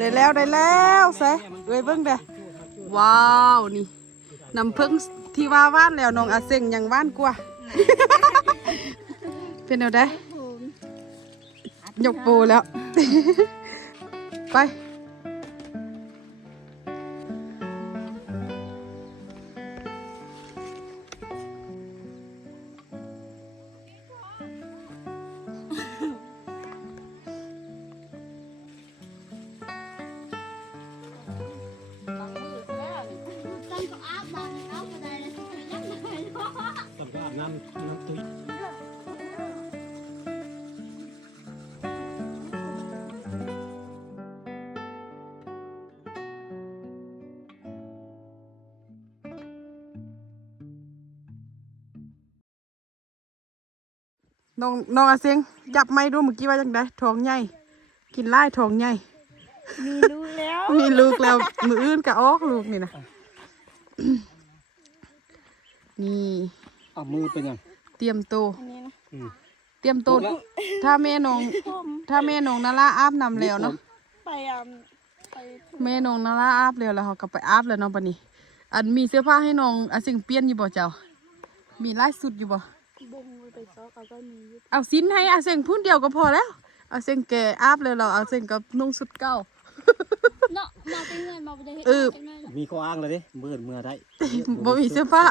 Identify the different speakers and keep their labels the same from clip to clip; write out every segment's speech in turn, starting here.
Speaker 1: ได้แล้วได้แล้วใส่เอ้ยเบิ่งเด้อว้าวนี่น้ำพึ่งที่ว่าว่านแล้วน้องอาเซงยังว่านกว่าเป็นแนวได้ยกโปแล้ว ไป น้องน้องอาเซงจับไม้ดูเมื่อกี้ว่าจังไดท้องใหญ่ กินไล่ท้องใหญ่
Speaker 2: มีรู้แล้ว
Speaker 1: มีลูกแล้ว มืออื่นกะออกลูกนี่นะนี่
Speaker 3: เอามือเป็นยัง
Speaker 1: เตรียมโตว
Speaker 2: อันนี้นะ
Speaker 3: อืม
Speaker 1: เตรียมโตว
Speaker 3: ถูกแล้ว
Speaker 1: ถ้าแม่น้อง
Speaker 2: ผม
Speaker 1: ถ้าแม่น้องนาราอาบน้ำแล้วเนาะ
Speaker 2: ไปอะไป
Speaker 1: แม่น้องนาราอาบแล้วแล้วเขาก็ไปอาบแล้วเนาะปะนี้อันมีเสื้อผ้าให้น้องอาเซงเปลี่ยนอยู่บ่เจ้า มีลายสุดอยู่บ่
Speaker 2: บงไปซอก เอาก็มีอยู่
Speaker 1: เอาสินให้อาเซงพุ่นเดียวก็พอแล้วอาเซงแกอาบแล้วเราอาเซงก็นุ่งสุดเก่า
Speaker 2: เนาะมาเป็นเงินมาไปได้เฮ็ด
Speaker 1: เออ
Speaker 2: จังได๋ล่ะ
Speaker 3: มีข้ออ้างเลยดิเมื่อเมื่อได้
Speaker 1: บ่มีเสื้อผ้า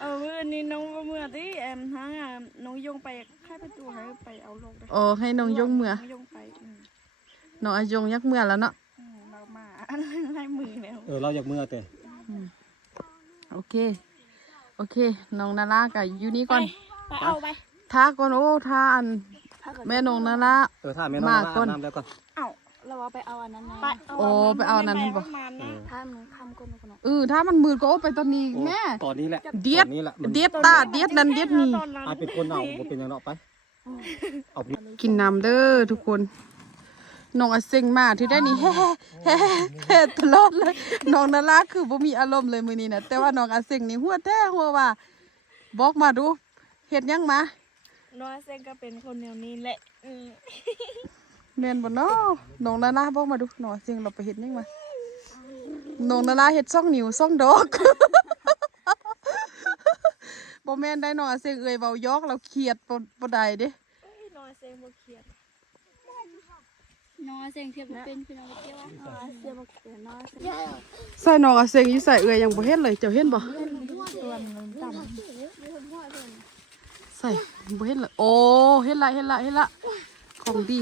Speaker 4: เออวันนี้น้องว่าเมื่อที่แอมทั้งอะน้องยงไปค่ายประตูให้ไปเอาลงได้
Speaker 1: โอ้ให้น้องยงเมื่อ
Speaker 4: น้องยงไปอืม
Speaker 1: น้องอายงยักเมื่อแล้วเนาะ
Speaker 4: อืมเรามาไล่มือแล้ว
Speaker 3: เออเราอยากเมื่อแต่
Speaker 1: โอเค โอเค น้องนารากับอยู่นี่ก่อน
Speaker 2: ไปเอาไป
Speaker 1: ท้าก่อนโอ้ท้าอันแม่น้องนารา
Speaker 3: เออถ้าแม่น้อง
Speaker 1: มา
Speaker 3: มา
Speaker 1: ก่อ
Speaker 3: อานบน้ำแล้วก่อน
Speaker 2: เอาเราเอาไปเอาอันนั้นนะ
Speaker 4: ไป
Speaker 1: โอ้ไปเอาอันนั้นบ่
Speaker 4: ประมาณ
Speaker 3: เอ
Speaker 4: นะ
Speaker 3: อ
Speaker 2: ถ้ามึงคำก้นคนน่ะ
Speaker 1: เออถ้ามันมืดก็โอ้ไปตอนนี้
Speaker 3: โอ้
Speaker 1: แม่
Speaker 3: ตอนนี้แหละ
Speaker 1: เดียด
Speaker 3: ตอนนี้แหละมัน
Speaker 1: เดียดตาเดียดนั่นเดียดนี่
Speaker 4: ตอนนั้น
Speaker 3: อายเป็นคนเอาบ่เป็นหยังเนาะไปเอาไป
Speaker 1: กินน้ำเด้อทุกคนน้องอาเซงมาที่ได้นี่ แฮ่แฮ่แฮ่ตลอดเลยน้องนาราคือบ่มีอารมณ์เลยมื้อนี้นะแต่ว่าน้องอาเซงนี่หัวแท้หัวว่า บอกมาดู เฮ็ดหยังมา
Speaker 4: น้องเซนก็เป็นคนแนวนี้แหละอืม
Speaker 1: แม่นบ่เนาะน้องนาราบอกมาดูน้องอาเซงเราไปเฮ็ดหยังมาน้องนาราเฮ็ดซ่องนิ้วซ่องดอกบ่แม่นได้น้องอาเซงเอ่ยเว้ายอกเราเครียดบ่บ่ได้เด้
Speaker 4: เอ้ยน้องเซนบ่เครียด
Speaker 2: น้องเสียงเทียบบ่เป็นพี่น้องเที่ยวน้องเสียงบ่เป็นน้องเสียง
Speaker 1: ใส่น้องอาเซงอยู่ใส่เอ่ยยังบ่เฮ็ดเลยเจ้าเห็นบ่ ใส่บ่เห็นเลยโอ้เห็นละเห็นละเห็นละของดี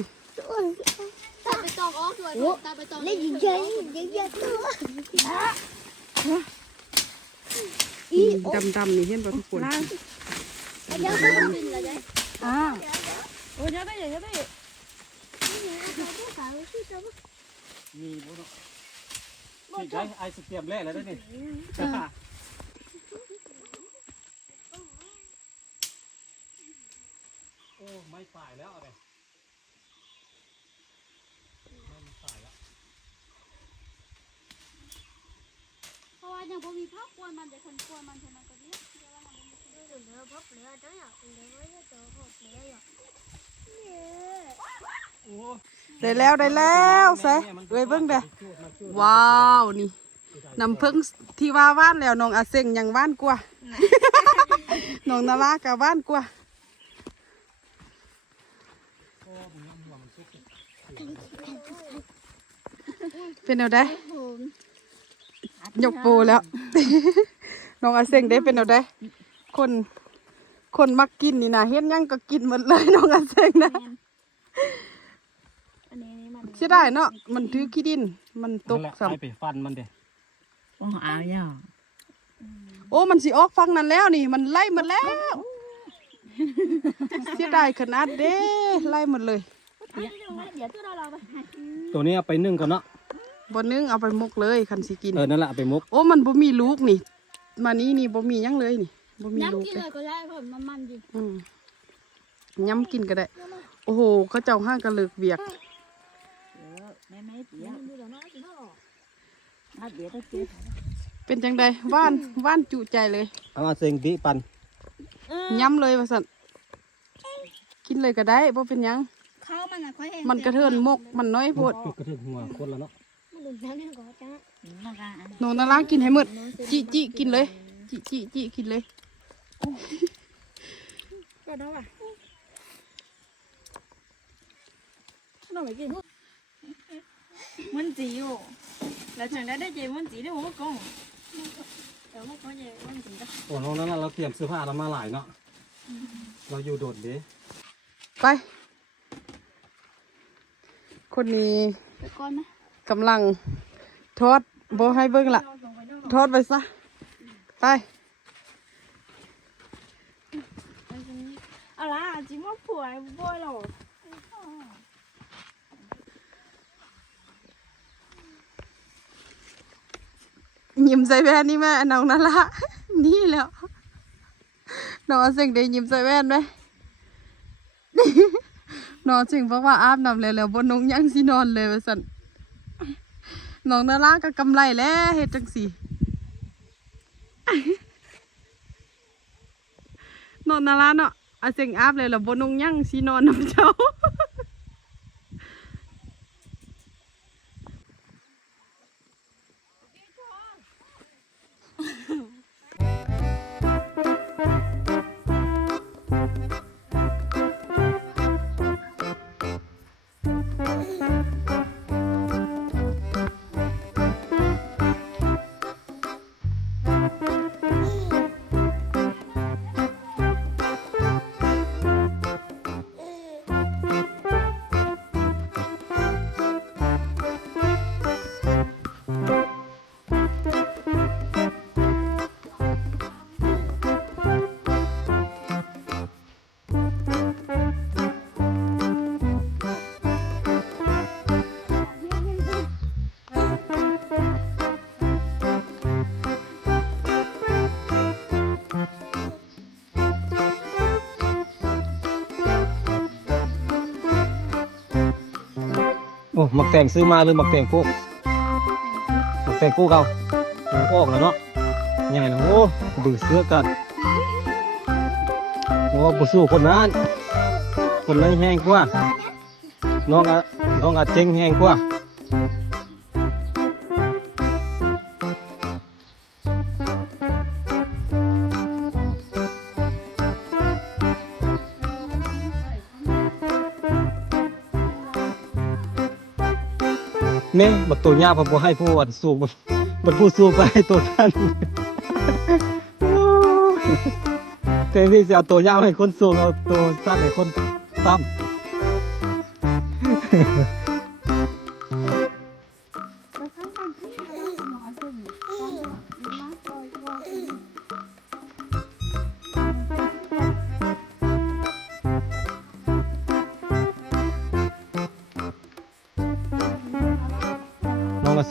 Speaker 2: ตาไปตองออกด้วยตาไปตองเล่นยิงเยอะยิงเยอะตัว
Speaker 1: ดำดำๆนี่เห็นป่ะทุกคน
Speaker 2: เดี๋ยวก็บินแล้วได้
Speaker 1: อ่า
Speaker 4: โอ้ยยอดได้ยอดได้
Speaker 3: มีบ่เนาะนี่ได้ไอ้สเตียมแรกแล้วได้นี่โอ้ไม่ฝ่าย แล้วอะไรไม่ฝ่ายแล้ว
Speaker 2: เพราะว่ายังบ่มีภาพควรมันแต่คนควรมันเท่านั้นก็ดีเดี๋ยวว่ามันบ่มีเดี๋ยวพบเหลือจังอะเดี๋ยวว่าจะพบเหลืออะ
Speaker 3: โอ้
Speaker 1: ได้แล้วได้แล้วใส่เอ้ยเบิ่งเด้อว้าวนี่น้ำผึ้งที่ว่าว่านแล้วน้องอาเซงยังว่านกว่าน้องนารากับว่านกว่า เป็นแนวใดยกโปแล้ว น้องอาเซงได้เป็นแนวใดคน คนมักกินนี่นะเฮ็ดหยังก็กินหมดเลยน้องอาเซงนะ
Speaker 2: อันนี้นี่มัน
Speaker 1: เสียดายเนาะ มันถือขี้ดิน มันตก
Speaker 3: นั่นแหละ
Speaker 1: สัม
Speaker 3: ไอ้ไปฟันมันเด้
Speaker 4: โอ้อาวย่า
Speaker 1: โอ้ มันสิออกฟังนั้นแล้วนี่ มันไล่หมดแล้ว เสียดายขนาดเด้ ไล่หมดเลย
Speaker 2: เดี๋ยวตัวเราเราไป
Speaker 3: ตัวนี้เอาไปนึ่งก่อนเนาะ
Speaker 1: บนนึงเอาไปหมกเลยคันสิกิน
Speaker 3: เออนั่นแหละเอาไปมก
Speaker 1: โอ้มันบ่มีลูกนี่ มานี้นี่บ่มีหยังเลยนี่บ่มีลูก
Speaker 2: น้ำกิน
Speaker 1: เล
Speaker 2: เลยยก็ได้ผมมันมันดี
Speaker 1: อืมย้ำกินก็ได้ โอ้โหเขาเจ้าห้างกระเลิกเบียก
Speaker 4: ไม่ไม่เปียก
Speaker 2: ดูเดี๋ยวน้องกินเท่า
Speaker 4: ถ้าเปียกก็เจ็บ
Speaker 1: เป็นจังใดว่านว่านจุใจเลย
Speaker 3: เอามาเซงดิปัน
Speaker 1: ย้ำเลยว่าสั่นกินเลยก็ได้บ่เป็นหยัง
Speaker 2: ข้าวมันอะค่อยเห็น
Speaker 1: มันกระเทินมกมันน้อยโพด
Speaker 3: จุกกระถึงหัวคนแล้วเนาะ
Speaker 2: มัน หลุดน้ำเนี่ยก็จ้า
Speaker 1: น้องนารากินให้หมดจิจิกินเลย จิจิจิกินเลย
Speaker 4: ก็ได้ว่ะน้องไปกินมันจีอยู่แล้วฉันได้ได้เจมันจีได้หัวกงแต่ว่าเขาเจมันจีได้
Speaker 3: โอ้น้องนั้นน่ะเราเตรียมเสื้อผ้าเรามาหลายเนาะเราอยู่โดดเด้
Speaker 1: ไป คนนี้
Speaker 2: ไปก่อนไหม
Speaker 1: กำลังทอดโบให้เบิ่งละทอดไปซะ ไป
Speaker 4: เอาล่ะจีมาผัวบ่อยหรอ
Speaker 1: ยิ้มใส่แว่นนี่แม่น้องนารานี่แหล้วน้องเอาสิ่งได้ยิ้มใส่แว่นไหมน้องจึงบอกว่าอาบน้ำแล้วแล้วบนนุงยังสินอนเลยว่าสั่น น้องนาราก็กำไรแล้วเฮ็ดจังสินอนนาราเนาะอาสิ่งอาบเลยล้วบนนงยังสินอนน้ำเจ้า
Speaker 3: โอ้หมักแต่งซื้อมาหรือหมักแต่งพวกหมักแต่งพวกเอาออกแล้วเนาะใหญ่แล้วโอ้บือเสื้อกันโอ้บูสู้คนนั้นคนนั้นแห้งกว่าน้องอะน้องอะเจ๊งแห้งกว่า แม่บักตัวหญ้าผมบ่ให้ผู้อันสู้บัดบัดผู้สู้ไปให้ตัวท่านเต็มที่จะเอาตัวหญ้าให้คนสู้เอาตัวสั้นให้คนต่ำ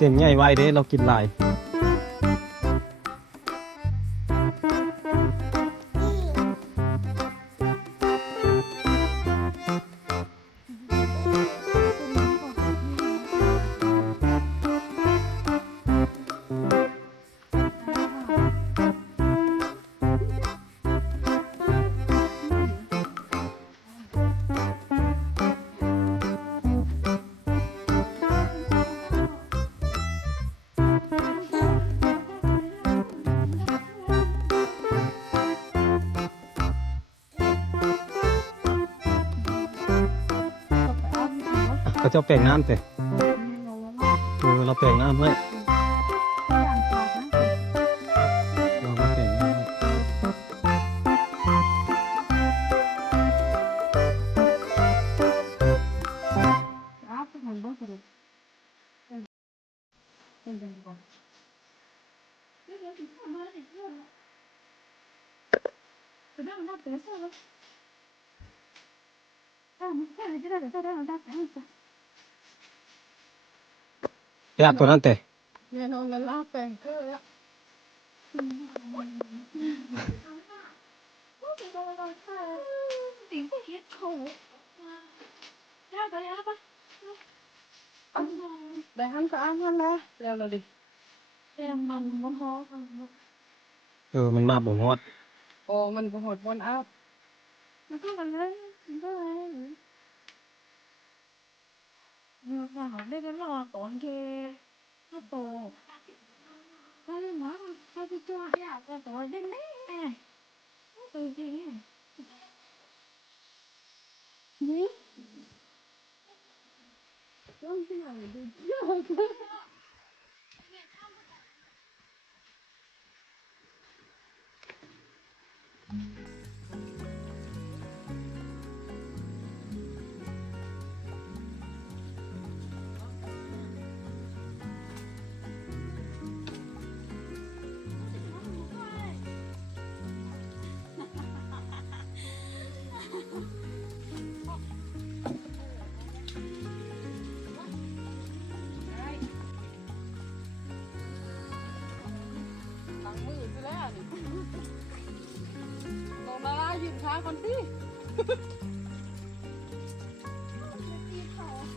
Speaker 3: สียงใหญ่ไวเด้เรากินหลาย จะแปลงน้ำแต่เออเราแปลงน้ำให้เรามาแปลงน้ำให้ยากตัวนั้นแต่
Speaker 1: เนี่ยน้องนาราแปลงเกลือแล้ว
Speaker 4: 顶不别丑，要不要吧？
Speaker 1: ได้หันก็อ่านหันแล้วแล้วเราดิ
Speaker 4: 这样
Speaker 3: Dạ, Yakulante. Yanongalapeng. Để hắn có ăn
Speaker 1: hắn ra, leo là đi. Em mần muốn hó. Ừ, mình mà bổ
Speaker 4: ngọt. Ồ, mình bổ ngọt bọn áp. Nó có là lên, nó có là. ว่าได้กันรอก่อนเคถ้าโตถ้าหมาถ้าจะจ้าายื
Speaker 1: นค้าก่อน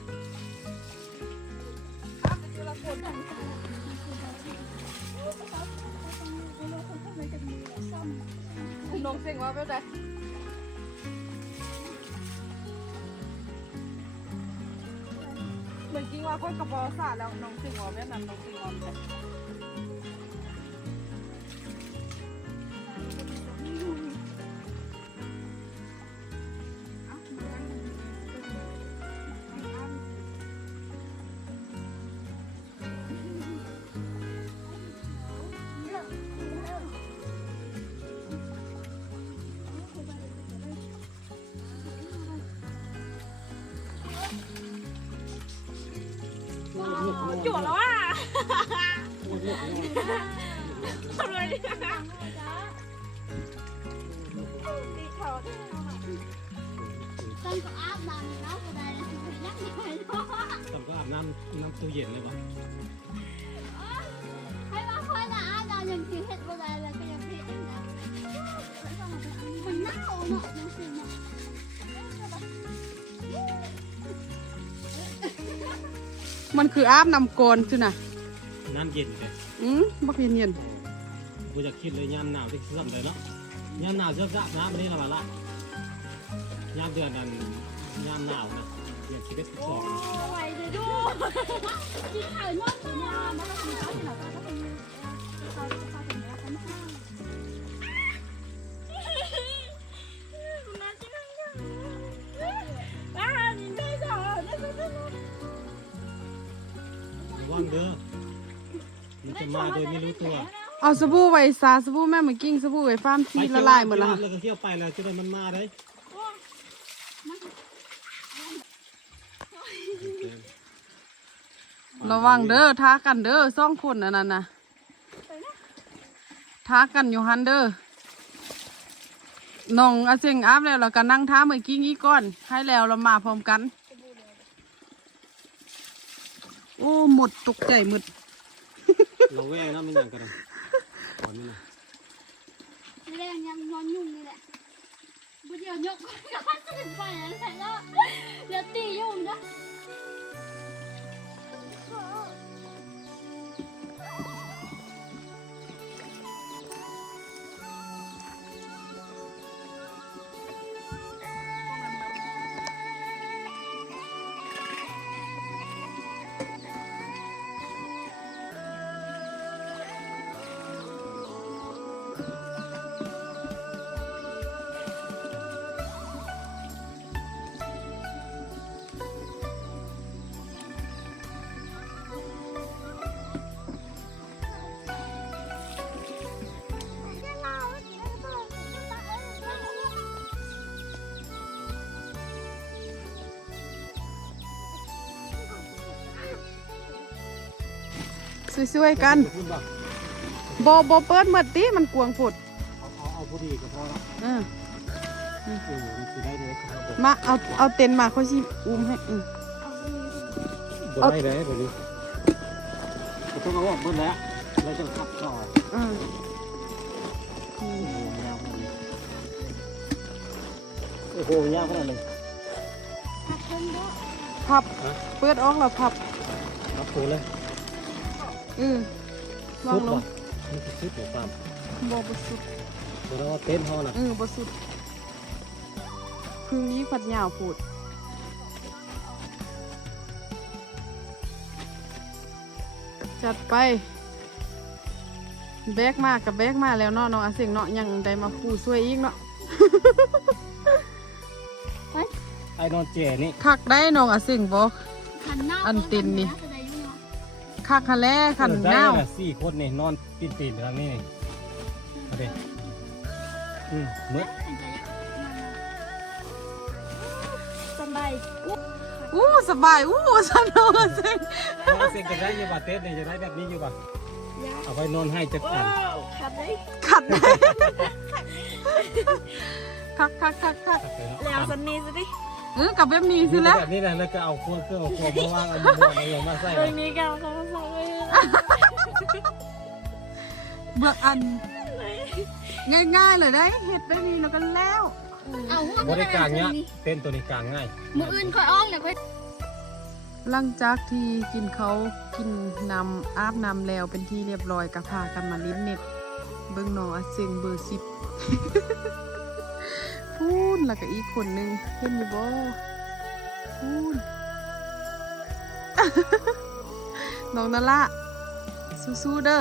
Speaker 1: สิน้องเสียงว่าแบบไหนเหมือนกิ้งว่าคนกับบอกสาแล้วน้องเสียงว่าแบบนั้นน้องเสียงว่าแบบ 哦
Speaker 4: จุแล้วอะทำไรดีตีเขา
Speaker 2: ต้องก็อาบน้ำแล้วก็ได้แล้วคือยังไงเนาะ
Speaker 3: ตำก็อาบน้ำน้ำตู้เย็นเลยวะ
Speaker 2: มันคืออา
Speaker 1: บน้ำกรสินะ
Speaker 3: น้ำเย็นเลย
Speaker 1: อืมบักเย็นเย็น
Speaker 3: กูจะคิดเลยยามหนาวที่สั่งเลยเนาะยามหนาวเชื่อน้ำนี่ละมาละยามเดือนนั้นยามหนาวนะเดือนสิบเอ็ดสิบสอง
Speaker 4: ไหวจะดู
Speaker 2: กินข้าวนอนนอนมาแล้วกินข้าวที่ไหนก็ต้อง
Speaker 3: ระวังเด้อมันจะมาโดยไม่รู้ตัว
Speaker 1: เอาสบู่ไว้ซาสบู่แม่เหมากิ้งสบู่ไว้ฟาร์มทีละลายหมดละ
Speaker 3: แล้วก็เที่ยวไปแล้วจะได้มันมาได้
Speaker 1: ระวังเด้อท้ากันเด้อสองคนอันนั้นนะท้ากันอยู่ฮันเด้อน้องอาเซงอาบแล้วเราก็นั่งท้าเหมื่อกี้งี้ก่อน ให้แล้วเรามาพร้อมกัน โอ้หมดตกใจหมด
Speaker 3: เราแว่นะมันอย่างกันเลยก่อนนี่นะ
Speaker 2: ไม่ได้ยังนอนยุ่งนี่แหละบุเดียวยกก็ตื่นไปแล้วแหละแล้วเดี๋ยวตียุ่งนะ
Speaker 1: สวยๆกัน
Speaker 3: พูดว่า
Speaker 1: โบโบเปิดหมดดิมันกวางผด
Speaker 3: เอาเอาเอาพอดีก็พอละ
Speaker 1: เออ
Speaker 3: โอ้โหมันสิได้เลยครับผม
Speaker 1: มาเอาเอาเต็นท์มาเขาชิอุ้มให้อืม
Speaker 3: บ่ได้เลยเดี๋ยวนี้ก็ต้องเอาออกหมดแล้วแล้วจะขับต่อ
Speaker 1: อ่า
Speaker 3: โอ้โหยาวขนาดนี้โอ้โหยาวขนาดเลย
Speaker 1: พับเปิดออกแล้วพับ
Speaker 3: ครับโผล่เลย
Speaker 1: อือวางลง
Speaker 3: นี่คือชุดของฟาร์ม
Speaker 1: โบบสุด
Speaker 3: เดี๋ยวเราเอาเต็นท์เขานะ
Speaker 1: อือบสุดพึ่งนี้ผัดยาวพูดจัดไป แบกมากับแบกมาแล้วเนาะน้องอาเสียงเนาะยังได้มาผู้ช่วยอีกเนาะ
Speaker 3: ไอ้นอนเจนี่
Speaker 1: คักได้น้องอาเสียงบอก
Speaker 2: ขันหน้า
Speaker 1: อันตินนี่ คักคะแลขัน
Speaker 3: ได้
Speaker 1: หน้าว
Speaker 3: น่ะสี่คนนี่นอนปีนปีนๆไปทางนี้นี่เอาดิอืมมืด
Speaker 2: ขันใจนั่นน่ะ
Speaker 4: สบาย
Speaker 1: อู้สบายอู้สนุกอาเสียง
Speaker 3: น้องเซ็งจะได้อยี่บ่เต้นี่จะได้แบบนี้อยู่บ่เอาไปนอนให้จักกัน
Speaker 4: ว้าวขับได้
Speaker 1: ขัดได้คักคักคักคัก
Speaker 3: ตัดไปเนาะ
Speaker 4: แล้วสันนี้สิดิ
Speaker 1: เออกับแบบนี้สิแล้ว
Speaker 3: แบบนี้แหละแล้วก็เอาพวกเครื่องเอาพวกมาวางเอาบวกเอาลงมาใส่
Speaker 4: เรื่องนี้กันเขาสั่งไว้
Speaker 1: เบือกอัน ง่ายๆเลยได้เฮ็ดแบบนี้แล้วก็แล้ว
Speaker 2: เอาหัว
Speaker 3: บริการเนี้ย
Speaker 2: นี่
Speaker 3: เต้นตัวนี้กลางง่าย
Speaker 2: มืออื่นคอยอ้องเลยค่อย
Speaker 1: หลังจากที่กินเขากินน้ำอาบน้ำแล้วเป็นที่เรียบร้อยก็พากันมาลิ้นเน็ตเบิ่งน้องอาเซงเบอร์สิบ พูนแล้วก็อีกคนหนึงเห็นอยู่บ่พูนน้องนั่นละสู้ๆเด้อ